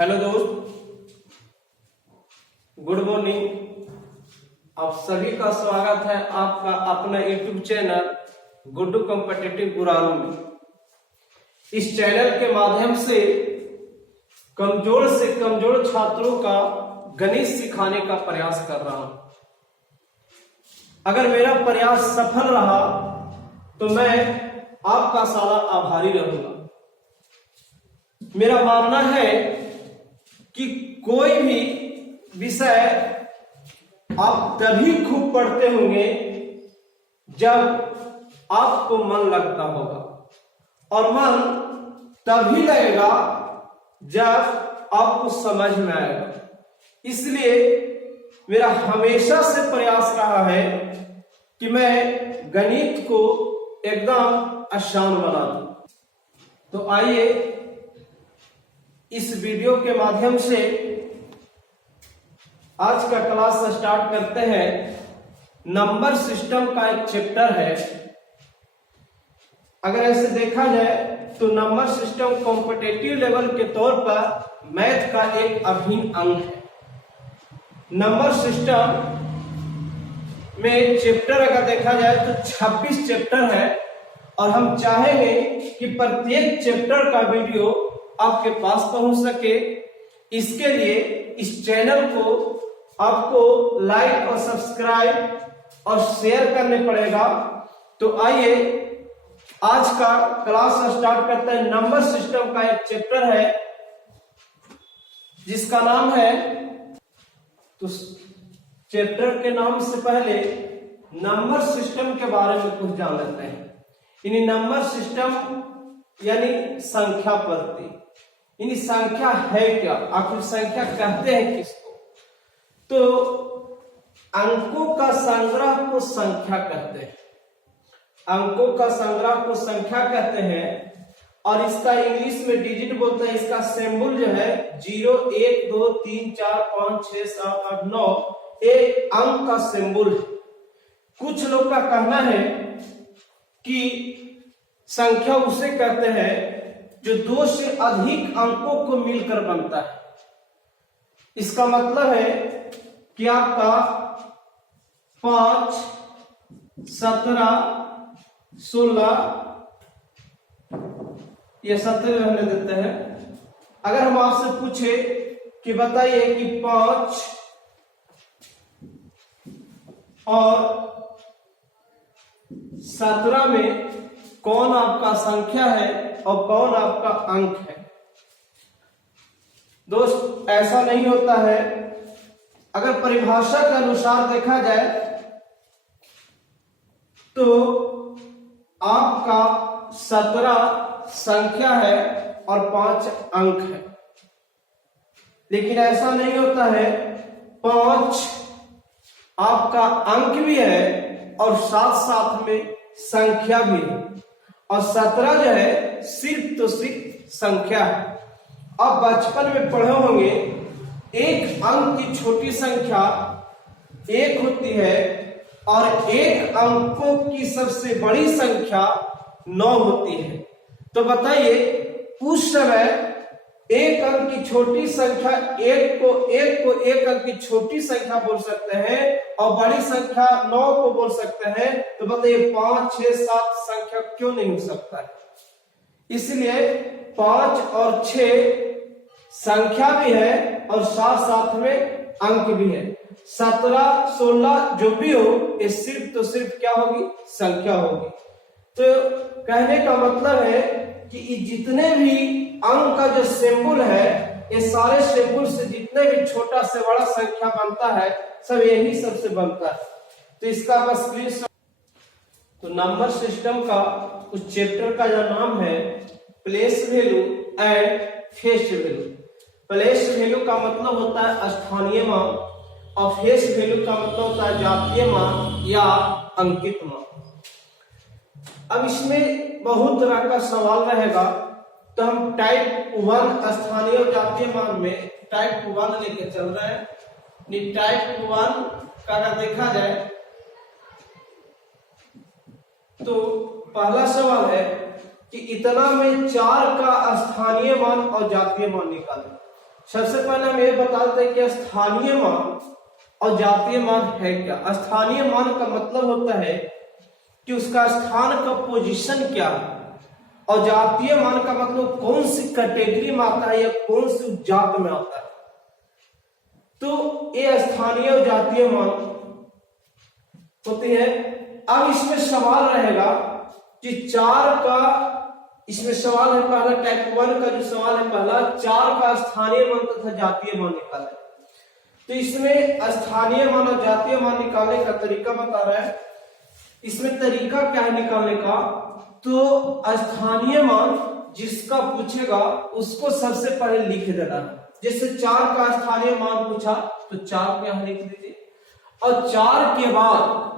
Hello दोस्त, good morning. आप सभी का स्वागत है आपका अपना YouTube channel Guddu competitive Guraru में। इस चैनल के माध्यम से कमजोर छात्रों का गणित सिखाने का प्रयास कर रहा हूं। अगर मेरा प्रयास सफल रहा तो मैं आपका सारा आभारी रहूंगा। मेरा मानना है कि कोई भी विषय आप तभी खूब पढ़ते होंगे जब आपको मन लगता होगा, और मन तभी लगेगा जब आपको समझ में आएगा। इसलिए मेरा हमेशा से प्रयास रहा है कि मैं गणित को एकदम आसान बना दूं। तो आइए इस वीडियो के माध्यम से आज का क्लास स्टार्ट करते हैं। नंबर सिस्टम का एक चैप्टर है। अगर ऐसे देखा जाए तो नंबर सिस्टम कॉम्पिटिटिव लेवल के तौर पर मैथ का एक अभिन्न अंग है। नंबर सिस्टम में चैप्टर अगर देखा जाए तो 26 चैप्टर है, और हम चाहेंगे कि प्रत्येक चैप्टर का वीडियो आपके पास पहुंच सके। इसके लिए इस चैनल को आपको लाइक और सब्सक्राइब और शेयर करने पड़ेगा। तो आइए आज का क्लास स्टार्ट करते हैं। नंबर सिस्टम का एक चैप्टर है जिसका नाम है, तो चैप्टर के नाम से पहले नंबर सिस्टम के बारे में कुछ जान लेते हैं। यानी नंबर सिस्टम यानी संख्या पद्धति। यानी संख्या है क्या, आखिर संख्या कहते हैं किसको? तो अंकों का संग्रह को संख्या कहते हैं। अंकों का संग्रह को संख्या कहते हैं, और इसका इंग्लिश में डिजिट बोलते हैं। इसका सिंबल जो है 0, 1, 2, 3, 4, 5, 6, 7, 8, 9 एक अंक का सिंबल है। कुछ लोग का कहना है कि संख्या उसे कहते हैं जो 2 से अधिक अंकों को मिलकर बनता है। इसका मतलब है कि आपका 5, 17, 16 ये 17 रहने देते हैं। अगर हम आपसे पूछे कि बताइए कि 5 और 17 में कौन आपका संख्या है और कौन आपका अंक है? दोस्त, ऐसा नहीं होता है। अगर परिभाषा के अनुसार देखा जाए तो आपका 17 संख्या है और 5 अंक है। लेकिन ऐसा नहीं होता है। 5 आपका अंक भी है और साथ साथ में संख्या भी है, और 17 जो है सिर्फ तो सिर्फ संख्या है। आप बचपन में पढ़े होंगे एक अंक की छोटी संख्या 1 होती है और एक अंकों की सबसे बड़ी संख्या 9 होती है। तो बताइए उस समय एक अंक की छोटी संख्या एक अंक की छोटी संख्या बोल सकते हैं और बड़ी संख्या 9 को बोल सकते हैं। तो बताइए 5, 6, 7 संख्या क्यों नहीं हो सकता है? इसलिए 5 और 6 संख्या भी है और साथ साथ में अंक भी है। 17, 16 जो भी हो, ये सिर्फ तो सिर्फ क्या होगी? संख्या होगी। तो कहने का मतलब है कि जितने भी अंक का जो सिंबल है, ये सारे सिंबल से जितने भी छोटा से बड़ा संख्या बनता है सब यही सबसे बनता है। तो इसका बस स्क्रीनशॉट। तो नंबर सिस्टम का उस चैप्टर का जो नाम है place value and face value. Place value का मतलब होता है स्थानीय मान, और फेस वैल्यू का मतलब होता है जातीय मान या अंकित मान। अब इसमें बहुत तरह का सवाल रहेगा, तो हम टाइप 1 स्थानीय और जातीय मान में टाइप 1 लेके चल रहे हैं। टाइप 1 का अगर देखा जाए तो पहला सवाल है कि इतना में 4 का स्थानीय मान और जातीय मान निकालें। सबसे पहले हम ये बताते हैं कि स्थानीय मान और जातीय मान है क्या। स्थानीय मान का मतलब होता है कि उसका स्थान का पोजीशन क्या है, और जातीय मान का मतलब कौन सी कैटेगरी में आता है या कौन सी जात में आता है। तो ये स्थानीय और जातीय मान होती है। अब इसमें सवाल रहेगा कि चार का, इसमें सवाल है पहला टाइप 1 का जो सवाल है पहला, चार का स्थानीय मान तथा जातीय मान निकालें। तो इसमें स्थानीय मान और जातीय मान निकालने का तरीका बता रहा है। इसमें तरीका क्या है निकालने का, तो स्थानीय मान जिसका पूछेगा उसको सबसे पहले लिख देना है। जैसे 4 का स्थानीय मान पूछा तो 4 को यहां लिख दीजिए, और 4 के बाद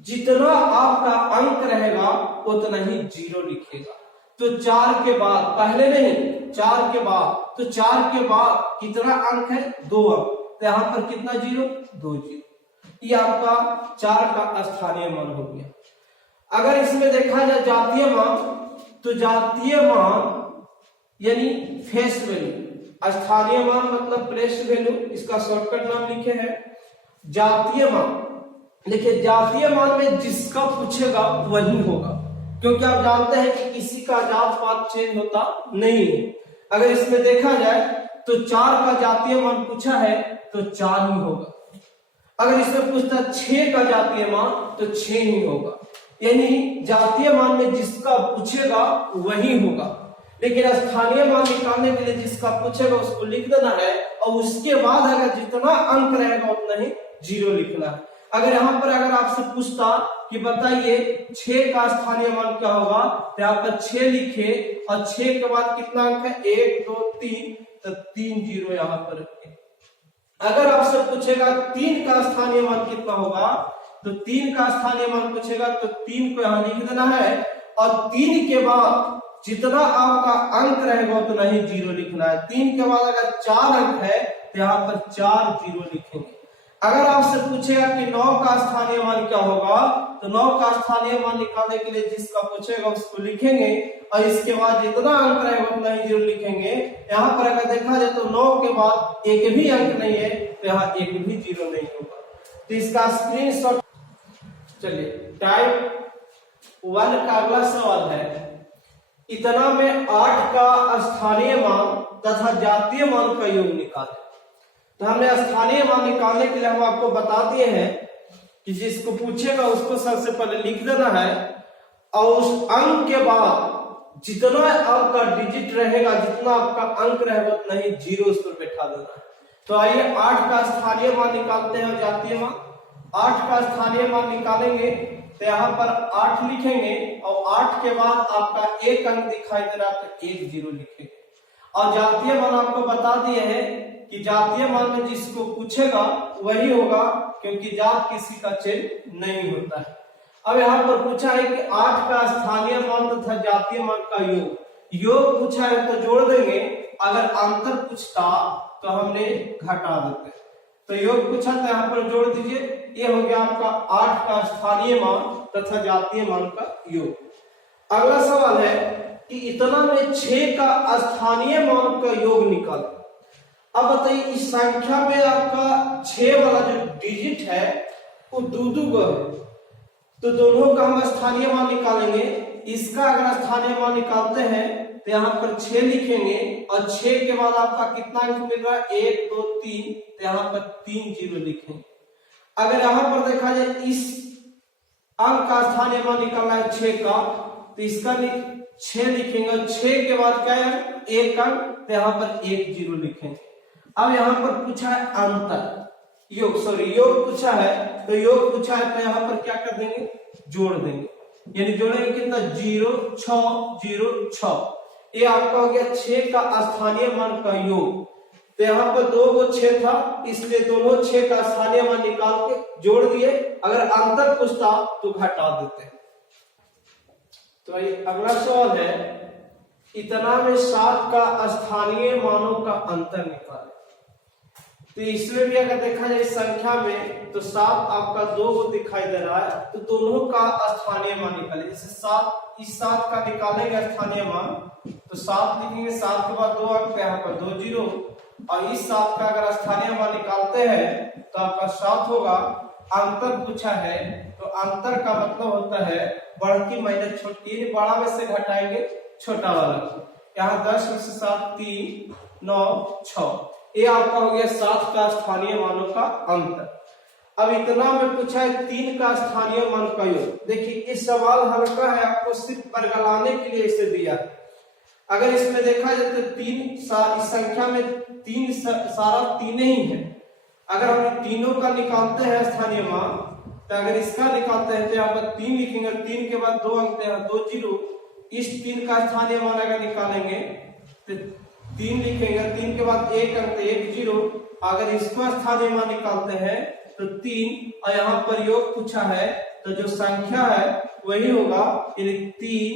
जितना आपका अंक रहेगा उतना ही 0 लिखेगा। तो 4 के बाद, पहले नहीं 4 के बाद, तो 4 के बाद कितना अंक है, 2 अंक, तो यहां पर कितना 0, 2 0। ये आपका 4 का स्थानीय मान हो गया। अगर इसमें देखा जाए जातीय मान, तो जातीय मान यानी फेस वैल्यू, स्थानीय मान मतलब प्लेस वैल्यू, इसका शॉर्टकट नाम लिखे हैं। जातीय मान, देखिए जातीय मान में जिसका पूछेगा वही होगा, क्योंकि आप जानते हैं कि किसी का जात पात चेंज होता नहीं है। अगर इसमें देखा जाए तो 4 का जातीय मान पूछा है तो 4 ही होगा। अगर इसमें पूछता 6 का जातीय मान तो 6 ही होगा। यानी जातीय मान में जिसका पूछेगा वही होगा, लेकिन स्थानीय मान निकालने के लिए जिसका पूछेगा उसको लिख देना है, और उसके बाद अगर जितना अंक रहेगा उतना ही 0 लिखना है। अगर यहाँ पर अगर आपसे पूछता कि बताइए 6 का स्थानीय मान क्या होगा, तो यहाँ पर 6 लिखे और 6 के बाद कितना अंक है, 1 2 3, तो 3 0 यहाँ पर रखें। अगर आपसे पूछेगा 3 का स्थानीय मान कितना होगा, तो 3 का स्थानीय मान पूछेगा तो 3 को यहाँ लिख देना है, और 3 के बाद जितना आपका अंक रहेगा उतना ही 0 लिखना है। 3 के बाद अगर 4 अंक है तो यहाँ पर 4 0 लिखेंगे। अगर आपसे पूछेगा कि 9 का स्थानीय मान क्या होगा, तो 9 का स्थानीय मान निकालने के लिए जिसका पूछेगा उसको लिखेंगे, और इसके बाद जितना अंक रहेगा उतना ही 0 लिखेंगे। यहाँ पर अगर देखा जाए तो 9 के बाद एक भी अंक नहीं है, तो यहाँ एक भी 0 नहीं होगा। तो इसका स्क्रीनशॉट। चलिए टाइप 1 का अगला सवाल है, इतना में 8 का स्थानीय मान तथा जातीय मान का योग निकालें। तो हमने स्थानीय मान निकालने के लिए हम आपको बता दिए हैं कि जिसको पूछेगा उसको सबसे पहले लिख देना है, और उस अंक के बाद जितना आपका डिजिट रहेगा, जितना आपका अंक रहेगा उतना ही 0 उस पर बैठा देना है। तो आइए 8 का स्थानीय मान निकालते हैं और जातीय मान। 8 का स्थानीय मान निकालेंगे तो यहाँ पर 8 लिखेंगे, और 8 के बाद आपका एक अंक दिखाई दे रहा है तो 1 0 लिखेंगे। और जातीय मान आपको बता दिए हैं कि जातीय मान में जिसको पूछेगा वही होगा, क्योंकि जात किसी का चेंज नहीं होता है। अब यहाँ पर पूछा है कि 8 का स्थानीय मान तथा जातीय मान का योग पूछा है तो जोड़ देंगे, अगर अंतर पूछता तो हमने घटा देते। तो योग पूछा तो यहाँ पर जोड़ दीजिए। ये हो गया आपका 8 का स्थानीय मान तथा जातीय मान का योग। अगला सवाल है कि इतना में 6 का स्थानीय मान का योग निकालें। अब बताइए इस संख्या में आपका 6 वाला जो डिजिट है वो 2 है, तो दोनों का हम स्थानीय मान निकालेंगे। इसका अगर स्थानीय मान निकालते हैं तो यहाँ पर 6 लिखेंगे, और 6 के बाद आपका कितना अंक मिल रहा है, 1 2 3, तो यहाँ पर 3 0 लिखेंगे। अगर यहाँ पर देखा जाए इस अंक का स्थानीय मान निकालना है 6 का, तो इसका 6 लिखेंगे, और 6 के बाद क्या है, 1 अंक, तो यहाँ पर 1 0 लिखेंगे। अब यहाँ पर पूछा है अंतर, योग पूछा है, तो योग पूछा है तो यहाँ पर क्या कर देंगे, जोड़ देंगे। यानी जोड़ेंगे कितना, 0 6 0 6। ये आपका हो गया 6 का स्थानीय मान का योग। तो यहाँ पर 2 को 6 था, इसलिए दोनों 6 का स्थानीय मान निकाल के जोड़ दिए। अगर अंतर पूछता तो घटा देते। तो ये अगला सवाल है, इतना में 7 का स्थानीय मानों का अंतर निकालें। तो इसमें भी अगर देखा जाए संख्या में तो 7 आपका 2 को दिखाई दे रहा है, तो दोनों का स्थानीय मान निकालें। जैसे 7, इस 7 का निकालेंगे स्थानीय मान, तो 7 लिखेंगे, 7 के बाद 2 अंक, यहाँ पर 2 जीरो, और इस 7 का अगर स्थानीय मान निकालते हैं तो आपका 7 होगा। अंतर पूछा है तो अंतर का मतलब होता है बढ़ती माइनस छोटी, बड़ा में से घटाएंगे छोटा वाला को। यहाँ 10 में से 7 3 9 6, ये आपका हो गया 7 का स्थानीय मानों का अंतर। अब इतना में पूछा है 3 का स्थानीय मान का योग। देखिए इस सवाल हल्का है, आपको सिर्फ बरगलाने के लिए इसे दिया। अगर इसमें देखा जाए तो इस संख्या में 3 सारा 3 ही है। अगर हम तीनों का निकालते हैं स्थानीय मान, तो अगर इसका निकालते हैं तो यहाँ पर 3 लिखेंगे, 3 के बाद 2 अंक, यहाँ 2 जीरो। इस 3 का स्थानीय मान अगर निकालेंगे तो 3 लिखेंगे, 3 के बाद 1 अंक, 1 जीरो। अगर इसका स्थानीय मान निकालते हैं तो 3, और यहाँ पर योग पूछा है तो जो संख्या है वही होगा, यानी 3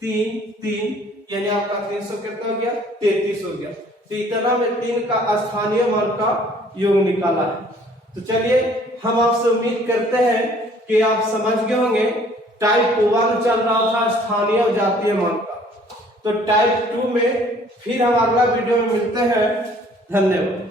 3 3, यानी आपका 300 कितना हो गया, 33 हो गया। तो इतना में 3 का स्थानीय मान का योग निकाला है। तो चलिए हम आपसे उम्मीद करते हैं कि आप समझ गए होंगे। टाइप 1 चल रहा था स्थानीय और जातीय मान का, तो टाइप 2 में फिर हम अगला वीडियो में मिलते हैं। धन्यवाद।